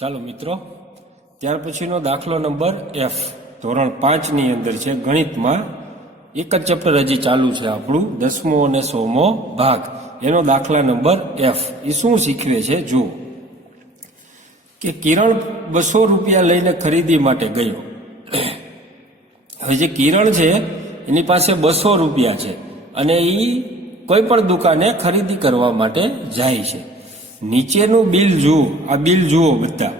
ચાલો મિત્રો, ત્યાર પછીનો દાખલો નંબર F ધોરણ 5 ની અંદર છે. ગણિતમાં એક જ ચેપ્ટર હજી ચાલુ છે આપણું, 10મો અને 100મો ભાગ. એનો દાખલા નંબર F. એ શું શીખવે છે જુઓ કે કિરણ 200 રૂપિયા લઈને ખરીદી માટે ગયો. હવે જે કિરણ છે એની પાસે 200 રૂપિયા છે અને એ કોઈ પણ દુકાને ખરીદી કરવા માટે જાય છે. નીચેનું બિલ જુઓ, આ બિલ જુઓ બધા,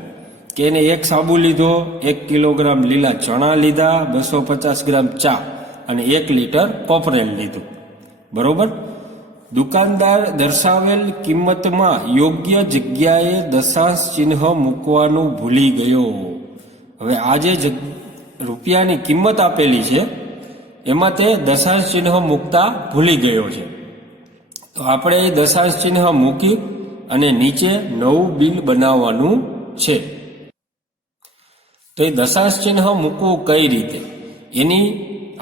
કે એને 1 સાબુ લીધો, 1 કિલોગ્રામ લીલા ચણા લીધા, 250 ગ્રામ ચા અને 1 લીટર કોપરેલ લીધું. બરોબર. દુકાનદાર દર્શાવેલ કિંમતમાં યોગ્ય જગ્યાએ દશાંશ ચિહ્ન મૂકવાનું ભૂલી ગયો. હવે આ જે રૂપિયાની કિંમત આપેલી છે એમાં તે દશાંશ ચિહ્ન મૂકતા ભૂલી ગયો છે. તો આપણે એ દશાંશ ચિહ્ન મૂકી અને નીચે નવું બિલ બનાવવાનું છે. તો એ દશાંશ ચિહ્ન મૂકવું કઈ રીતે એની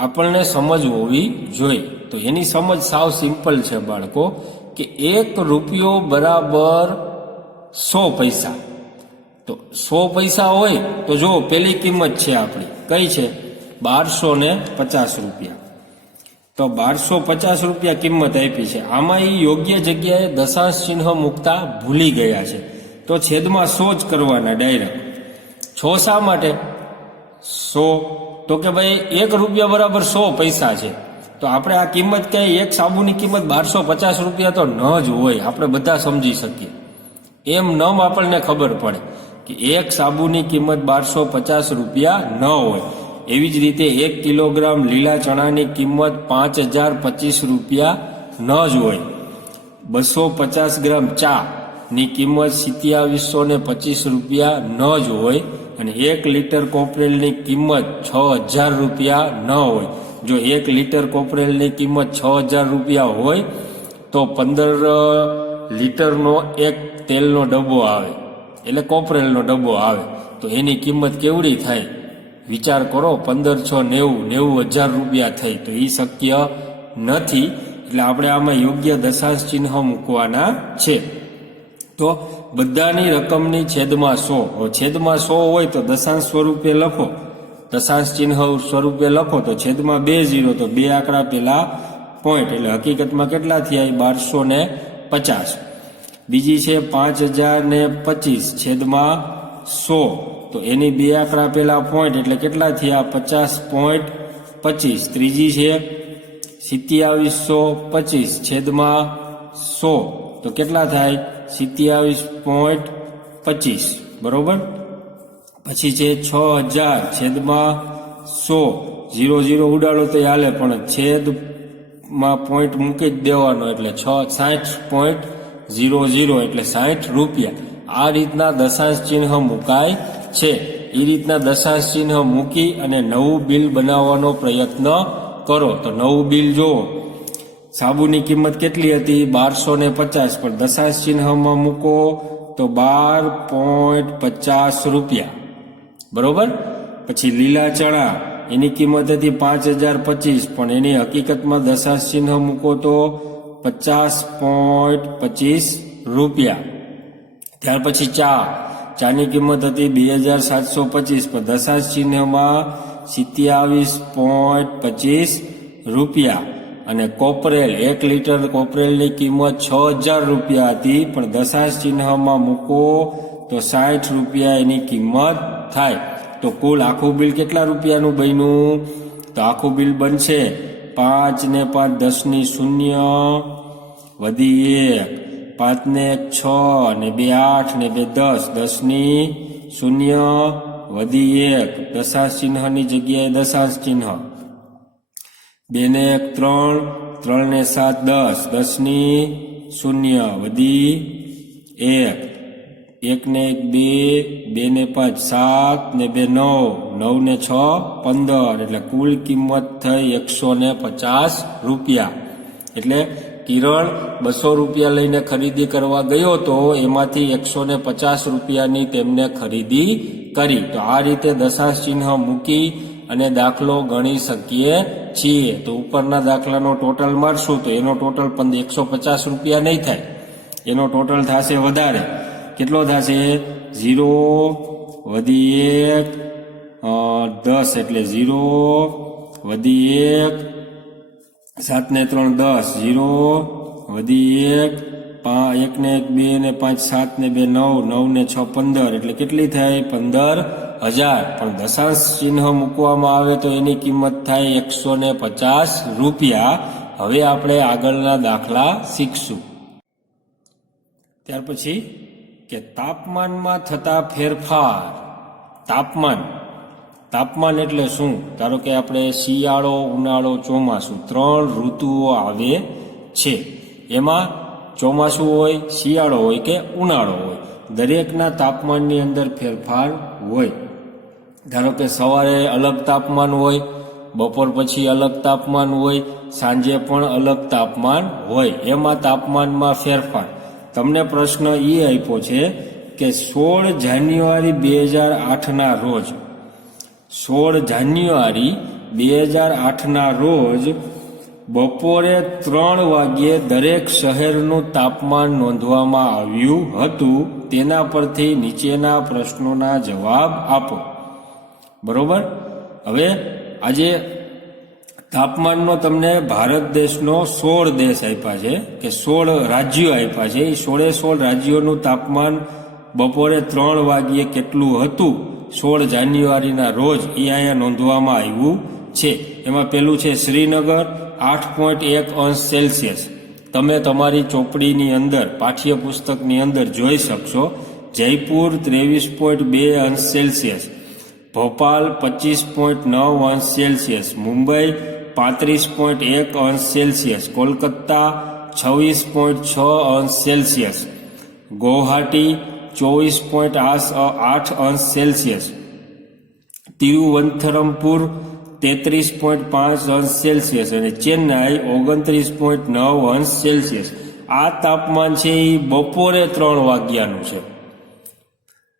આપણને સમજ હોવી જોઈએ. તો એની સમજ સાવ સિમ્પલ છે બાળકો, કે 1 રૂપિયો બરાબર 100 પૈસા. તો 100 પૈસા હોય તો જો પેલી કિંમત છે આપણી કઈ છે, 1250 રૂપિયા. તો 1250 રૂપિયા કિંમત આપી છે. આમાં એ યોગ્ય જગ્યાએ દશાંશ ચિહ્ન મૂકતા ભૂલી ગયા છે. તો છેદમાં 100 જ કરવાના ડાયરેક્ટ. 6 શા માટે 100? તો કે ભાઈ 1 રૂપિયા બરાબર 100 પૈસા છે. તો આપણે આ કિંમત કઈ, 1 સાબુની કિંમત 1250 રૂપિયા તો ન જ હોય, આપણે બધા સમજી શકીએ. એમ નમ આપણને ખબર પડે કે 1 સાબુની કિંમત 1250 રૂપિયા ન હોય. એવી જ રીતે 1 કિલોગ્રામ લીલા ચણાની કિંમત 5025 રૂપિયા ન જ હોય. 250 ગ્રામ ચા ની કિંમત 2725 રૂપિયા ન જ હોય. અને 1 લીટર કોપરેલની કિંમત 6000 રૂપિયા ન હોય. જો 1 લીટર કોપરેલની કિંમત 6000 રૂપિયા હોય તો 15 લીટરનો એક તેલનો ડબ્બો આવે, એટલે કોપરેલનો ડબ્બો આવે. તો એની કિંમત કેવડી થાય વિચાર કરો, 15 6 90,000 રૂપિયા થઈ. તો એ શક્ય નથી. એટલે આપણે આમાં યોગ્ય દશાંશ ચિહ્ન મૂકવાના છે. તો બધાની રકમની છેદમાં 100. છેદમાં 100 હોય તો દશાંશ સ્વરૂપે લખો, દશાંશ ચિહ્ન સ્વરૂપે લખો તો છેદમાં 2 0, તો 2 આંકડા પેલા પોઈન્ટ, એટલે હકીકતમાં કેટલા થયા 1250. બીજી છે 5025 છેદમાં 100, તો એની 2 આંકડા પેલા પોઈન્ટ, એટલે કેટલા થયા 50.25. ત્રીજી છે 2725 છેદમાં 100, તો કેટલા થાય 27.25. બરોબર. પછી છે 6000 છેદમાં 100, 0 ઉડાડો તો હાલે પણ છેદમાં પોઈન્ટ મૂકી જ દેવાનો, એટલે 60.00 એટલે 60 રૂપિયા. આ રીતના દશાંશ ચિહ્ન મુકાય છે. એ રીતના દશાંશ ચિહ્ન મૂકી અને નવું બિલ બનાવવાનો પ્રયત્ન કરો. તો નવું બિલ જુઓ, સાબુની કિંમત કેટલી હતી 1250, પણ દશાંશ ચિહ્નમાં મૂકો તો 12.50 રૂપિયા. બરોબર. પછી લીલા ચણા એની કિંમત હતી 5025, પણ એની હકીકતમાં દશાંશ ચિહ્ન મૂકો તો 50.25 રૂપિયા. ત્યાર પછી ચાની કિંમત હતી 2725, પણ દશાંશ ચિહ્નમાં 27.25 રૂપિયા. અને કોપરેલ 1 લીટર કોપરેલની કિંમત 6000 રૂપિયા હતી, પણ દશાંશ ચિહ્નમાં મૂકો તો 60 રૂપિયા એની કિંમત થાય. તો કુલ આખું બિલ કેટલા રૂપિયાનું બન્યું? તો આખું બિલ બનશે 5 ને 5 10 0 વધી 1, 5 ને 1 6 ને 2 8 ને 2 10, 10 0 વધી 1, દશાંશ ચિહ્નની જગ્યાએ દશાંશ ચિહ્ન. 2 ને 1 3, 3 ને 7 10, 10 0 વધી 1, 1 ને 1 2, 2 ને 5 7 ને 2 9, 9 ને 6 15, એટલે કુલ કિંમત થઈ 150 રૂપિયા. એટલે કિરણ 200 રૂપિયા લઈને ખરીદી કરવા ગયો તો એમાંથી 150 રૂપિયાની તેમને ખરીદી કરી. તો આ રીતે દશાંશ ચિહ્ન મૂકી અને દાખલો ગણી શકીએ છીએ. તો ઉપરના દાખલાનો ટોટલ મારશું તો એનો ટોટલ 150 રૂપિયા નહીં થાય, એનો ટોટલ થશે વધારે. કેટલો થશે 0 વધી 1 10 એટલે 0 વધી 1 7 ને 3 10 0 વધી 1 1 ને 1 2 ને 5 7 ને 2 9 9 ને 6 15 એટલે કેટલી થાય 15,000 પણ દશાંશ ચિહ્ન મૂકવામાં આવે તો એની કિંમત થાય 150 રૂપિયા. હવે આપણે આગળના દાખલા શીખશું. ત્યાર પછી કે તાપમાનમાં થતા ફેરફાર. તાપમાન એટલે શું? ધારો કે આપણે શિયાળો, ઉનાળો, ચોમાસું 3 ઋતુઓ આવે છે. એમાં ચોમાસું હોય, શિયાળો હોય કે ઉનાળો હોય, દરેકના તાપમાનની અંદર ફેરફાર હોય. ધારો કે સવારે અલગ તાપમાન હોય, બપોર પછી અલગ તાપમાન હોય, સાંજે પણ અલગ તાપમાન હોય. એમાં તાપમાનમાં ફેરફાર. તમને પ્રશ્ન એ આપ્યો છે કે 16 જાન્યુઆરી 2008ના રોજ 16 જાન્યુઆરી 2008ના રોજ બપોરે 3 વાગ્યે દરેક શહેરનું તાપમાન નોંધવામાં આવ્યું હતું. તેના પરથી નીચેના પ્રશ્નોના જવાબ આપો. બરોબર. હવે આજે તાપમાનનો તમને ભારત દેશનો 16 દેશ આપ્યા છે કે 16 રાજ્યો આપ્યા છે. એ 16 રાજ્યોનું તાપમાન બપોરે 3 વાગ્યે કેટલું હતું 16 જાન્યુઆરીના રોજ એ અહીંયા નોંધવામાં આવ્યું છે. એમાં પેલું છે શ્રીનગર 8.1 અંશ સેલ્સિયસ. તમે તમારી ચોપડીની અંદર પાઠ્યપુસ્તકની અંદર જોઈ શકશો. જયપુર 23.2 અંશ સેલ્સિયસ, ભોપાલ 25.9 અંશ સેલ્સિયસ, મુંબઈ 35.1 અંશ સેલ્સિયસ, કોલકાતા 26.6 અંશ સેલ્સિયસ, ગુવાહાટી 24.8 અંશ સેલ્સિયસ, તિરુવનંતપુર 33.5 અંશ સેલ્સિયસ અને ચેન્નાઈ 29.9 અંશ સેલ્સિયસ. આ તાપમાન છે એ બપોરે 3 વાગ્યાનું છે.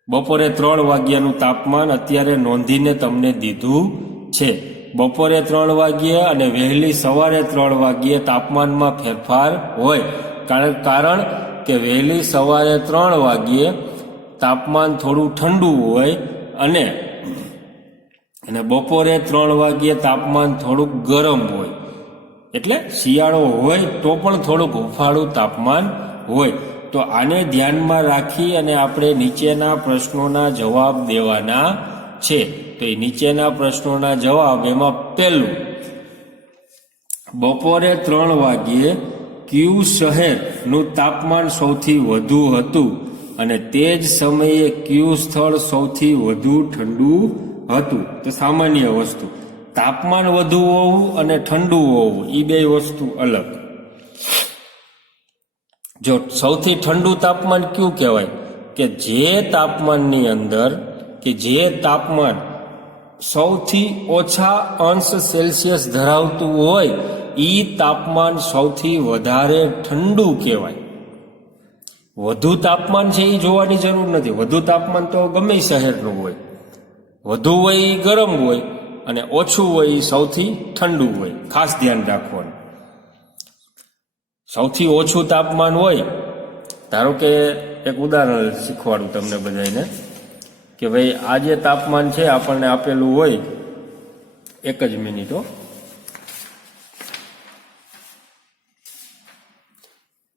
બપોરે 3 વાગ્યાનું તાપમાન અત્યારે નોંધીને તમને દીધું છે. બપોરે 3 વાગ્યે અને વહેલી સવારે 3 વાગ્યે તાપમાનમાં ફેરફાર હોય. કારણ કે વહેલી સવારે 3 વાગ્યે તાપમાન થોડું ઠંડુ હોય અને બપોરે 3 વાગ્યે તાપમાન થોડુંક ગરમ હોય. એટલે શિયાળો હોય તો પણ થોડુંક હુંફાળું તાપમાન હોય. તો આને ધ્યાનમાં રાખી અને આપણે નીચેના પ્રશ્નોના જવાબ દેવાના છે. તો એ નીચેના પ્રશ્નોના જવાબ એમાં પહેલું, બપોરે 3 વાગ્યે કયું શહેરનું તાપમાન સૌથી વધુ હતું અને તે જ સમયે કયું સ્થળ સૌથી વધુ ઠંડુ હતું? તો સામાન્ય વસ્તુ, તાપમાન વધુ હોવું અને ઠંડુ હોવું એ બે વસ્તુ અલગ. જો સૌથી ઠંડુ તાપમાન કયું કહેવાય? કે જે તાપમાનની અંદર કે જે તાપમાન સૌથી ઓછા અંશ સેલ્સિયસ ધરાવતું હોય એ તાપમાન સૌથી વધારે ઠંડુ કહેવાય. વધુ તાપમાન છે એ જોવાની જરૂર નથી. વધુ તાપમાન તો ગમે શહેરનું હોય. વધુ હોય એ ગરમ હોય અને ઓછું હોય એ સૌથી ઠંડુ હોય. ખાસ ધ્યાન રાખવાનું. સૌથી ઓછું તાપમાન હોય, ધારો કે એક ઉદાહરણ શીખવાડું તમને બધાને કે ભાઈ આ જે તાપમાન છે આપણને આપેલું હોય, એક જ મિનિટો.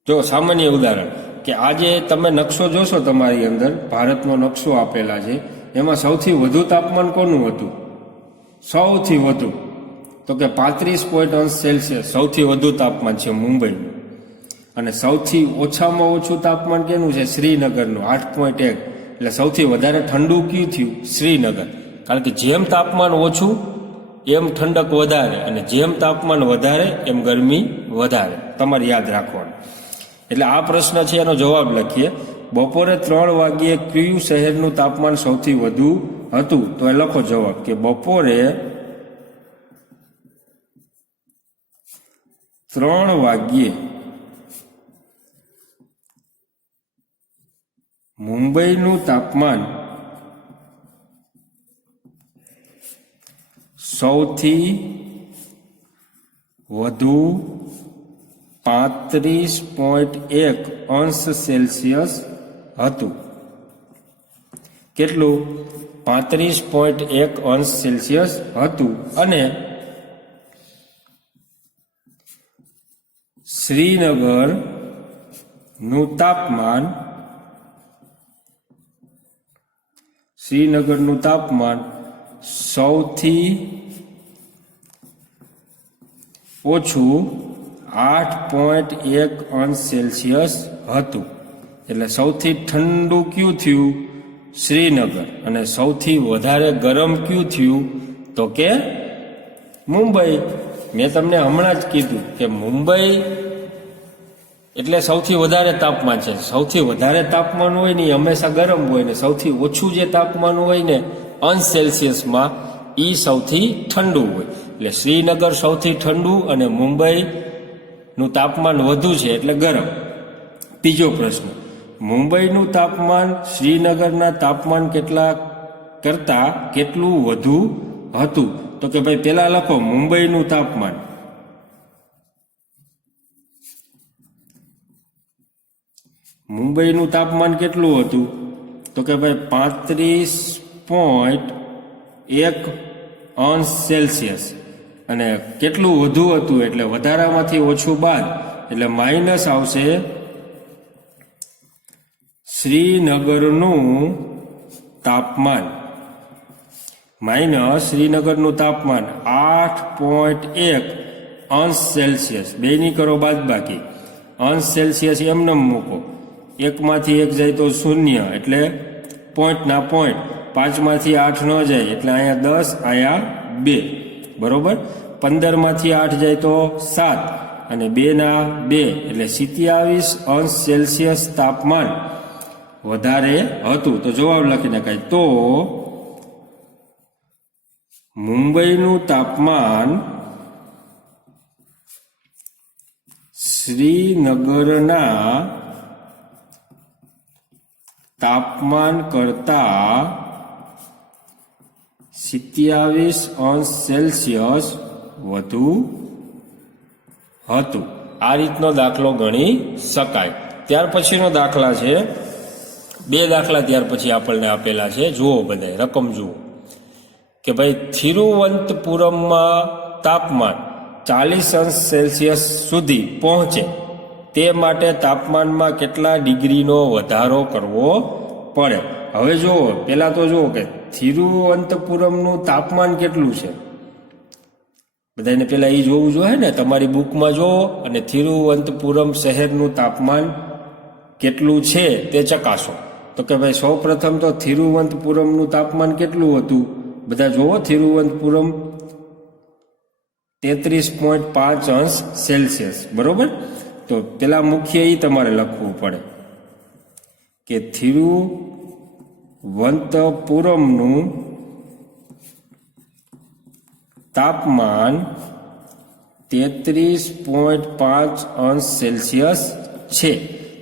જો સામાન્ય ઉદાહરણ કે આજે તમે નકશો જોશો, તમારી અંદર ભારતનો નકશો આપેલા છે, એમાં સૌથી વધુ તાપમાન કોનું હતું? સૌથી વધુ તો કે 35 સેલ્સિયસ સૌથી વધુ તાપમાન છે મુંબઈનું. અને સૌથી ઓછામાં ઓછું તાપમાન કેનું છે? શ્રીનગરનું 8.1. એટલે સૌથી વધારે ઠંડુ કયું થયું? શ્રીનગર. કારણ કે જેમ તાપમાન ઓછું એમ ઠંડક વધારે અને જેમ તાપમાન વધારે એમ ગરમી વધારે. તમારે યાદ રાખવાનું. એટલે આ પ્રશ્ન છે એનો જવાબ લખીએ. બપોરે 3 વાગ્યે કયું શહેરનું તાપમાન સૌથી વધુ હતું? તો એ લખો જવાબ કે બપોરે 3 વાગ્યે મુંબઈનું તાપમાન સૌથી વધુ 35.1 અંશ સેલ્સિયસ હતું. કેટલું 35.1 અંશ સેલ્સિયસ હતું અને શ્રીનગરનું તાપમાન સૌથી ઓછું 8.1 અંશ સેલ્સિયસ હતું. એટલે સૌથી ઠંડુ કયું થયું? શ્રીનગર. અને સૌથી વધારે ગરમ કયું થયું? તો કે મુંબઈ. મેં તમને હમણાં જ કીધું કે મુંબઈ એટલે સૌથી વધારે તાપમાન છે. સૌથી વધારે તાપમાન હોય ને એ હંમેશા ગરમ હોય ને સૌથી ઓછું જે તાપમાન હોય ને અંશ સેલ્સિયસમાં એ સૌથી ઠંડુ હોય. એટલે શ્રીનગર સૌથી ઠંડુ અને મુંબઈનું તાપમાન વધુ છે એટલે ગરમ. બીજો પ્રશ્ન, મુંબઈનું તાપમાન શ્રીનગરના તાપમાન કરતા કેટલું વધુ હતું? તો કે ભાઈ પેલા લખો મુંબઈનું તાપમાન. મુંબઈનું તાપમાન કેટલું હતું? તો કે ભાઈ 35.1 અંશ સેલ્સિયસ. અને કેટલું વધુ હતું એટલે વધારામાંથી ઓછું બાદ એટલે માઇનસ આવશે. શ્રીનગરનું તાપમાન માઇનસ શ્રીનગરનું તાપમાન 8.1 અંશ સેલ્સિયસ. બેની કરો બાદબાકી. અંશ સેલ્સિયસ એમને મૂકો. એકમાંથી એક જાય તો શૂન્ય એટલે પોઈન્ટના પોઈન્ટ. 5માંથી 8 ન જાય એટલે અહીંયા 10, અહીંયા 2. બરોબર. 15માંથી 8 જાય તો 7 અને 2ના 2 એટલે 27 અંશ સેલ્સિયસ તાપમાન વધારે હતું. તો જવાબ લખી નખાય. તો મુંબઈનું તાપમાન શ્રીનગરના તાપમાન કરતા 27 અંશ સેલ્સિયસ વધુ હતું. આ રીતનો દાખલો ગણી શકાય. ત્યાર પછીનો દાખલા છે, 2 દાખલા ત્યાર પછી આપણને આપેલા છે. જુઓ બધાય રકમ જુઓ કે ભાઈ તિરુવનંતપુરમમાં તાપમાન 40 અંશ સેલ્સિયસ સુધી પહોંચે તે માટે તાપમાનમાં કેટલા ડિગ્રીનો વધારો કરવો પડે? હવે જુઓ, પહેલા તો જુઓ કે તિરુવનંતપુરમનું તાપમાન કેટલું છે. બધાને પહેલા એ જોવું જોઈએ ને. તમારી બુકમાં જુઓ અને તિરુવનંતપુરમ શહેરનું તાપમાન કેટલું છે તે ચકાસો. તો કે ભાઈ સૌ પ્રથમ તો તિરુવનંતપુરમનું તાપમાન કેટલું હતું? બધા જુઓ, તિરુવનંતપુરમ 33.5 અંશ સેલ્સિયસ. બરોબર. તો પેલા મુખ્ય એ તમારે લખવું પડે કે તિરુવનંતપુરમનું તાપમાન 33.5 અંશ સેલ્સિયસ છે.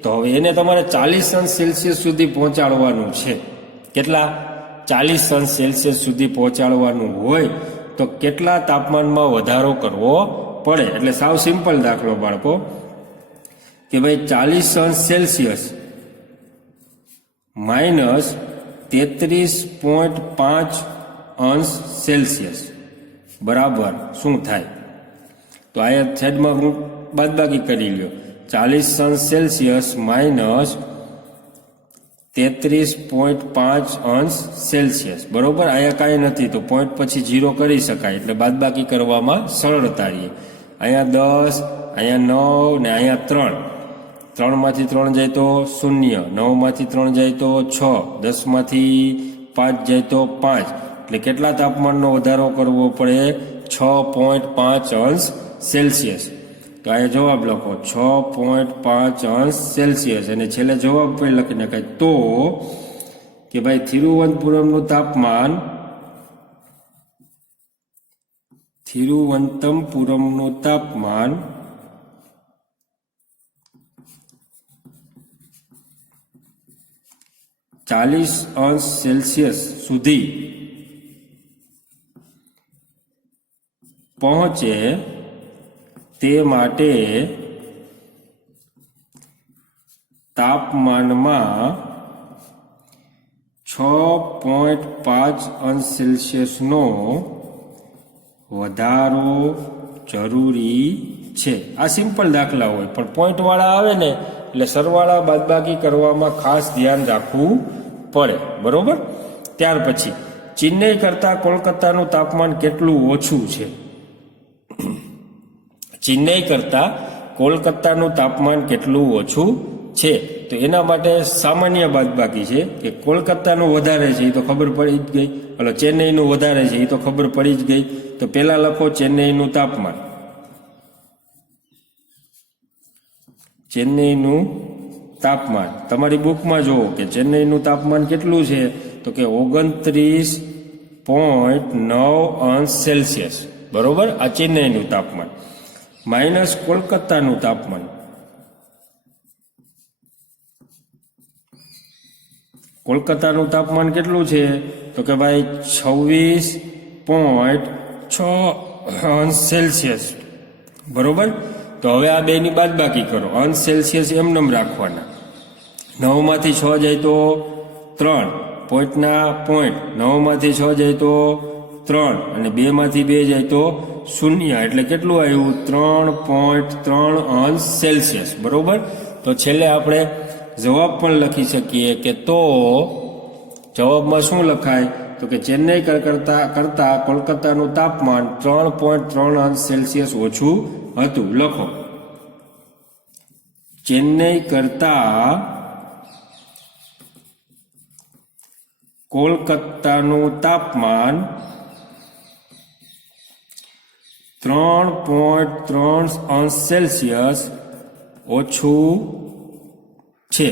તો હવે એને તમારે 40 અંશ સેલ્સિયસ સુધી પહોંચાડવાનું છે. કેટલા? 40 અંશ સેલ્સિયસ સુધી પહોંચાડવાનું હોય તો કેટલા તાપમાનમાં વધારો કરવો પડે? એટલે સાવ સિમ્પલ દાખલો બાળકો કે ભાઈ 40 અંશ સેલ્સિયસ માઇનસ 33.5 અંશ સેલ્સિયસ બરાબર શું થાય? તો અહીંયા છેદમાં બાદબાકી કરી લ્યો. 40 અંશ સેલ્સિયસ માઇનસ 33.5 અંશ સેલ્સિયસ. બરોબર. અહીંયા કાંઈ નથી તો પોઈન્ટ પછી 0 કરી શકાય એટલે બાદબાકી કરવામાં સરળતા રહીએ. અહીંયા 10, અહીંયા 9 ને અહીંયા 3. 3માંથી 3 જાય તો 0, 9માંથી 3 જાય તો 6, 10માંથી 5 જાય તો 5. એટલે કેટલા તાપમાનનો વધારો કરવો પડે? 6.5 અંશ સેલ્સિયસ. તો અહીંયા જવાબ લખો 6.5 અંશ સેલ્સિયસ અને છેલ્લે જવાબ પણ લખી નખાય. તો કે ભાઈ તિરુવનંતપુરમનું તાપમાન 40 અંશ સેલ્સિયસ સુધી પહોંચે તે માટે તાપમાનમાં 6 6.5 અંશ સેલ્સિયસનો વધારો જરૂરી છે. આ સિમ્પલ દાખલા હોય, પણ પોઈન્ટવાળા આવે ને એટલે સરવાળા બાદબાકી કરવામાં ખાસ ધ્યાન રાખવું પડે. બરોબર. ત્યાર પછી ચેન્નઈ કરતા કોલકાતાનું તાપમાન કેટલું ઓછું છે? ચેન્નઈ કરતા કોલકાતાનું તાપમાન કેટલું ઓછું છે? તો એના માટે સામાન્ય બાદબાકી છે કે કોલકાતાનું વધારે છે એ તો ખબર પડી જ ગઈ, એટલે ચેન્નઈનું વધારે છે એ તો ખબર પડી જ ગઈ. તો પહેલા લખો ચેન્નઈનું તાપમાન. ચેન્નઈનું તાપમાન તમારી બુકમાં જુઓ કે ચેન્નઈનું તાપમાન કેટલું છે, તો કે 29.9 અંશ સેલ્સિયસ. બરોબર. આ ચેન્નઈનું તાપમાન માઇનસ કોલકાતાનું તાપમાન. કોલકાતાનું તાપમાન કેટલું છે, તો કે ભાઈ 26.6 અંશ સેલ્સિયસ. બરોબર. તો હવે આ બેની બાદબાકી કરો. અંશ સેલ્સિયસ એમનેમ રાખવાના. 9 માંથી 6 જાય તો 3, પોઈન્ટના પોઈન્ટ 9 માંથી 6 જાય તો 3, અને 2 માંથી 2 જાય તો 0, એટલે કેટલું આવ્યું? 3.3 અંશ સેલ્સિયસ. બરોબર. તો છેલ્લે આપણે જવાબ પણ લખી શકીએ કે તો જવાબમાં શું લખાય, તો કે ચેન્નઈ કરતા કોલકાતાનું તાપમાન 3.3 અંશ સેલ્સિયસ ઓછું હતું. લખો ચેન્નઈ કરતા કોલકાતાનું તાપમાન 3.3 અંશ સેલ્સિયસ ઓછું છે.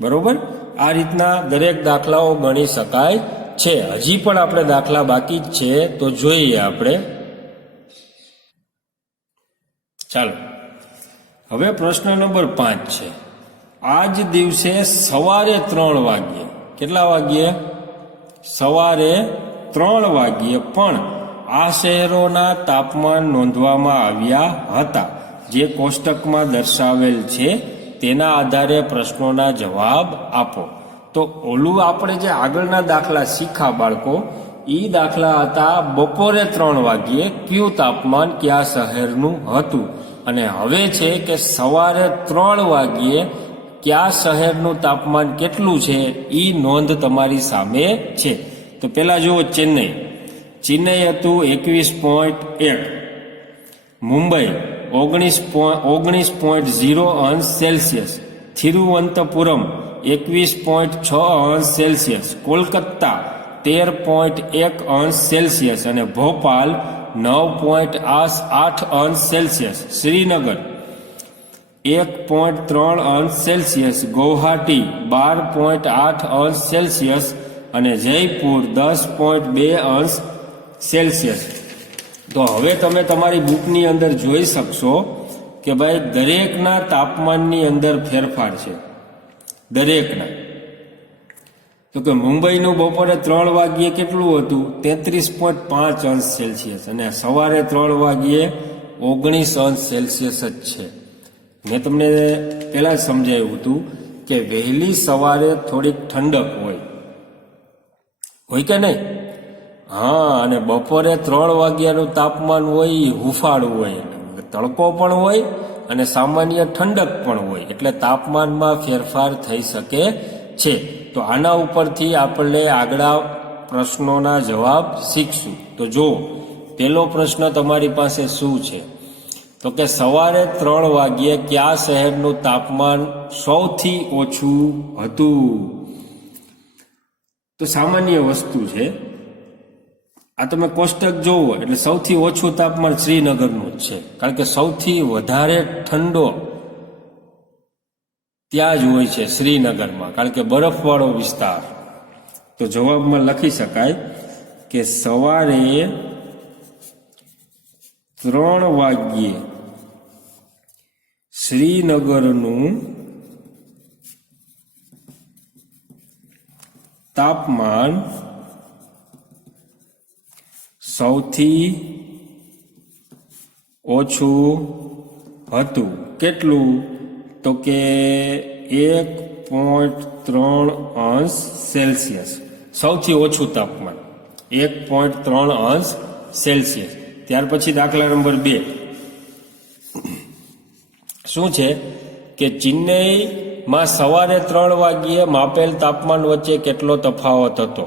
બરોબર. આ રીતના દરેક દાખલાઓ ગણી શકાય છે. હજી પણ આપણે દાખલા બાકી જ છે, તો જોઈએ આપણે. ચાલો હવે પ્રશ્ન નંબર 5 છે. આજ દિવસે સવારે 3 વાગ્યે, કેટલા વાગ્યે? સવારે 3 વાગ્યે પણ આ શહેરોના તાપમાન નોંધવામાં આવ્યા હતા. જે કોષ્ટકમાં દર્શાવેલ છે તેના આધારે પ્રશ્નોના જવાબ આપો. તો ઓલું આપણે જે આગળના દાખલા શીખા બાળકો, એ દાખલા હતા બપોરે 3 વાગ્યે કયું તાપમાન કયા શહેરનું હતું, અને હવે છે કે સવારે 3 વાગ્યે કયા શહેરનું તાપમાન કેટલું છે એ નોંધ તમારી સામે છે. તો પેલા જુઓ ચેન્નઈ. ચેન્નઈ હતું 21.1, મુંબઈ 19.0 અંશ સેલ્સિયસ, થિરુવનંતપુરમ 21.6 અંશ સેલ્સિયસ, કોલકાતા 13.1 અંશ સેલ્સિયસ અને ભોપાલ 9.8 અંશ સેલ્સિયસ, શ્રીનગર 1.3 અંશ સેલ્સિયસ, ગૌહાટી 12.8 અંશ સેલ્સિયસ અને જયપુર 10.2 અંશ સેલ્સિયસ. તો હવે તમે તમારી બુકની અંદર જોઈ શકશો કે ભાઈ દરેકના તાપમાનની અંદર ફેરફાર છે. દરેકના. તો કે મુંબઈનું બપોરે 3 વાગ્યે કેટલું હતું? 33.5 અંશ સેલ્સિયસ, અને સવારે 3 વાગ્યે 19 અંશ સેલ્સિયસ જ છે. મેં તમને પહેલા જ સમજાવ્યું હતું કે વહેલી સવારે થોડીક ઠંડક હોય કે નહીં? હા, અને બપોરે 3 વાગ્યાનું તાપમાન હોય હુંફાળું હોય, તડકો પણ હોય અને સામાન્ય ઠંડક પણ હોય, એટલે તાપમાનમાં ફેરફાર થઈ શકે છે. તો આના ઉપરથી આપણે આગળ પ્રશ્નોના જવાબ શીખશું. તો જો પહેલો પ્રશ્ન તમારી પાસે શું છે, તો કે સવારે 3 વાગ્યે કયા શહેરનું તાપમાન સૌથી ઓછું હતું? તો સામાન્ય વસ્તુ છે. આ તમે કોષ્ટક જોવો એટલે સૌથી ઓછું તાપમાન શ્રીનગરનું જ છે, કારણ કે સૌથી વધારે ઠંડો ત્યાં જ હોય છે શ્રીનગરમાં, કારણ કે બરફવાળો વિસ્તાર. તો જવાબમાં લખી શકાય કે સવારે 3 વાગ્યે શ્રીનગરનું તાપમાન સૌથી ઓછું હતું. કેટલું? તો કે 1.3 અંશ સેલ્સિયસ. સૌથી ઓછું તાપમાન 1.3 અંશ સેલ્સિયસ. ત્યાર પછી દાખલા નંબર 2 શું છે કે ચેન્નઈમાં સવારે 3 વાગ્યે માપેલ તાપમાન વચ્ચે કેટલો તફાવત હતો.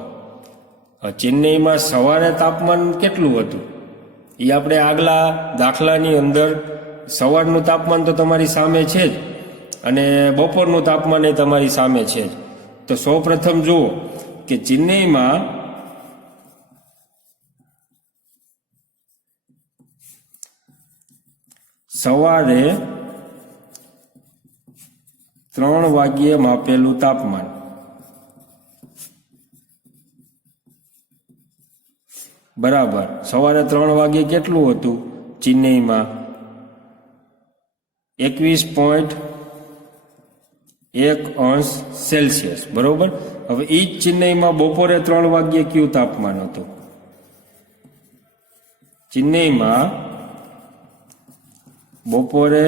ચેન્નઈમાં સવારે તાપમાન કેટલું હતું એ આપણે આગલા દાખલાની અંદર સવારનું તાપમાન તો તમારી સામે છે જ અને બપોરનું તાપમાન એ તમારી સામે છે જ. તો સૌ પ્રથમ જુઓ કે ચેન્નઈમાં સવારે 3 વાગ્યે માપેલું તાપમાન બરાબર સવારે 3 વાગ્યે કેટલું હતું ચેન્નઈમાં 21.1 અંશ સેલ્સિયસ. બરોબર. હવે એ જ ચેન્નઈમાં બપોરે 3 વાગ્યે કયું તાપમાન હતું? ચેન્નઈમાં બપોરે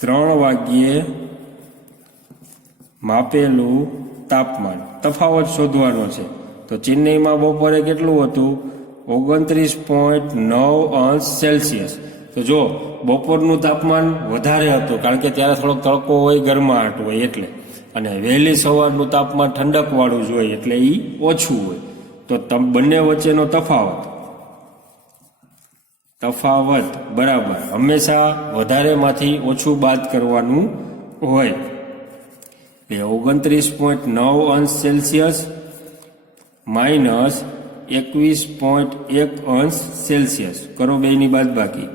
3 વાગ્યે માપેલું તાપમાન તફાવત શોધવાનો છે. તો ચેન્નઈમાં બપોરે કેટલું હતું? 29.9 અંશ સેલ્સિયસ. તો જો બપોરનું તાપમાન વધારે હતું કારણ કે ત્યારે થોડોક તડકો હોય, ગરમાહટ હોય એટલે, અને વહેલી સવારનું તાપમાન ઠંડકવાળું જ હોય એટલે એ ઓછું હોય. તો બંને વચ્ચેનો તફાવત બરાબર હંમેશા વધારેમાંથી ઓછું બાદ કરવાનું હોય. એટલે 29.9 અંશ સેલ્સિયસ માઇનસ 21.1 અંશ સેલ્સિયસ. કરો બેની બાદબાકી.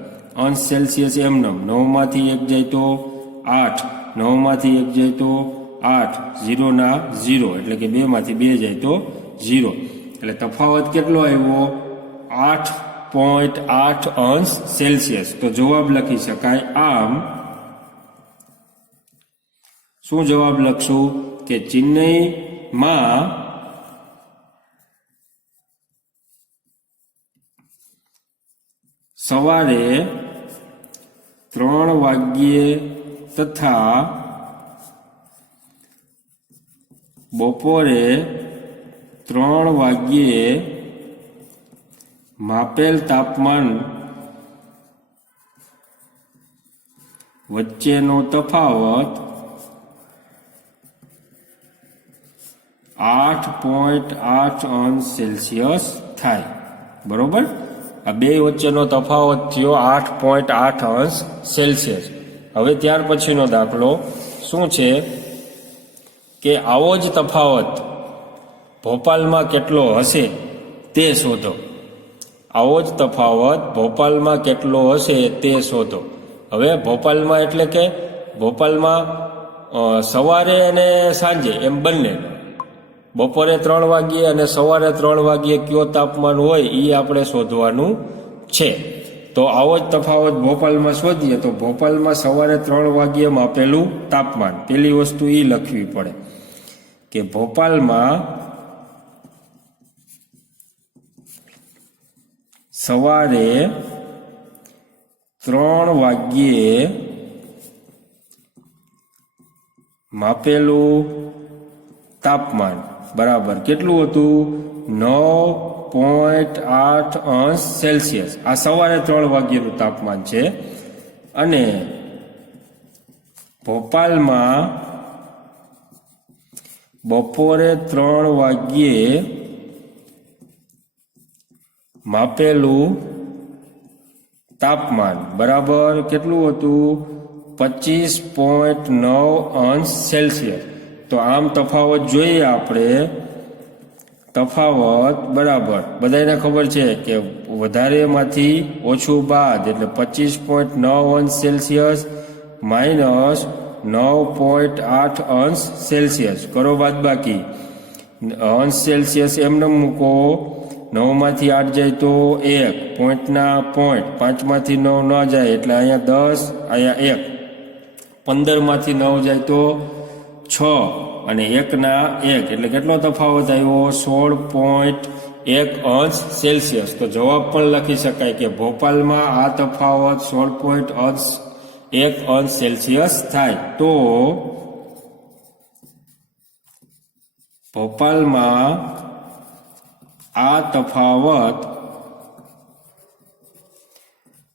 અંશ સેલ્સિયસ એમનેમ 9 માંથી 1 જાય તો 8, 9 માંથી 1 જાય તો 8, 0 ના 0 એટલે કે 2 માંથી 2 જાય તો 0. એટલે તફાવત કેટલો આવ્યો? 8.8 અંશ સેલ્સિયસ. તો જવાબ લખી શકાય આમ. શું જવાબ લખશું? કે ચેન્નઈમાં સવારે 3 વાગ્યે તથા બપોરે 3 વાગ્યે માપેલ તાપમાન વચ્ચેનો તફાવત 8.8 અંશ સેલ્સિયસ થાય. બરોબર. આ બે વચ્ચેનો તફાવત થયો 8.8 અંશ સેલ્સિયસ. હવે ત્યાર પછીનો દાખલો શું છે કે આવો જ તફાવત ભોપાલમાં કેટલો હશે તે શોધો. આવો જ તફાવત ભોપાલમાં કેટલો હશે તે શોધો. હવે ભોપાલમાં એટલે કે ભોપાલમાં સવારે અને સાંજે એમ બંને, બપોરે 3 વાગ્યે અને સવારે 3 વાગ્યે કયો તાપમાન હોય એ આપણે શોધવાનું છે. તો આવો જ તફાવત ભોપાલમાં શોધીએ તો ભોપાલમાં સવારે 3 વાગ્યે માપેલું તાપમાન, પેલી વસ્તુ એ લખવી પડે કે ભોપાલમાં સવારે 3 વાગ્યે માપેલું તાપમાન બરાબર કેટલું હતું? 9.8 અંશ સેલ્સિયસ. આ સવારે 3 વાગ્યાનું તાપમાન છે. અને ભોપાલમાં બપોરે 3 વાગ્યે માપેલું તાપમાન બરાબર કેટલું હતું? 25.9 અંશ સેલ્સિયસ. તો આમ તફાવત જોઈએ આપણે. તફાવત બરાબર બધાને ખબર છે કે વધારેમાંથી ઓછું બાદ એટલે 25.9 અંશ સેલ્સિયસ માઇનસ 9.8 અંશ સેલ્સિયસ. કરો બાદબાકી. અંશ સેલ્સિયસ એમને મૂકો. 9 માંથી 8 જાય તો 1, પોઈન્ટના પોઈન્ટ, 5 માંથી 9 ન જાય એટલે અહીંયા 10, અહીંયા 1, 15 માંથી 9 જાય તો 6 અને 1 ના 1 એટલે કેટલો તફાવત આવ્યો? 16.1 અંશ સેલ્સિયસ. તો જવાબ પણ લખી શકાય કે ભોપાલમાં આ તફાવત 16.1 અંશ સેલ્સિયસ થાય. તો ભોપાલમાં આ તફાવત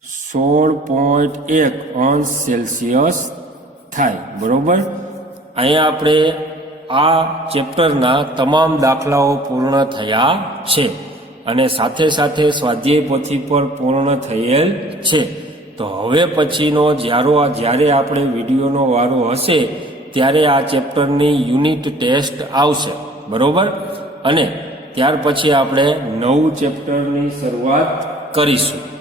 16.1 અંશ સેલ્સિયસ થાય. બરોબર. અહીંયા આપણે આ ચેપ્ટરના તમામ દાખલાઓ પૂર્ણ થયા છે અને સાથે સાથે સ્વાધ્યાય પોથી પર પૂર્ણ થયેલ છે. તો હવે પછીનો જ્યારે આપણે વિડીયોનો વારો હશે ત્યારે આ ચેપ્ટરની યુનિટ ટેસ્ટ આવશે. બરોબર. અને ત્યાર પછી આપણે નવું ચેપ્ટરની શરૂઆત કરીશું.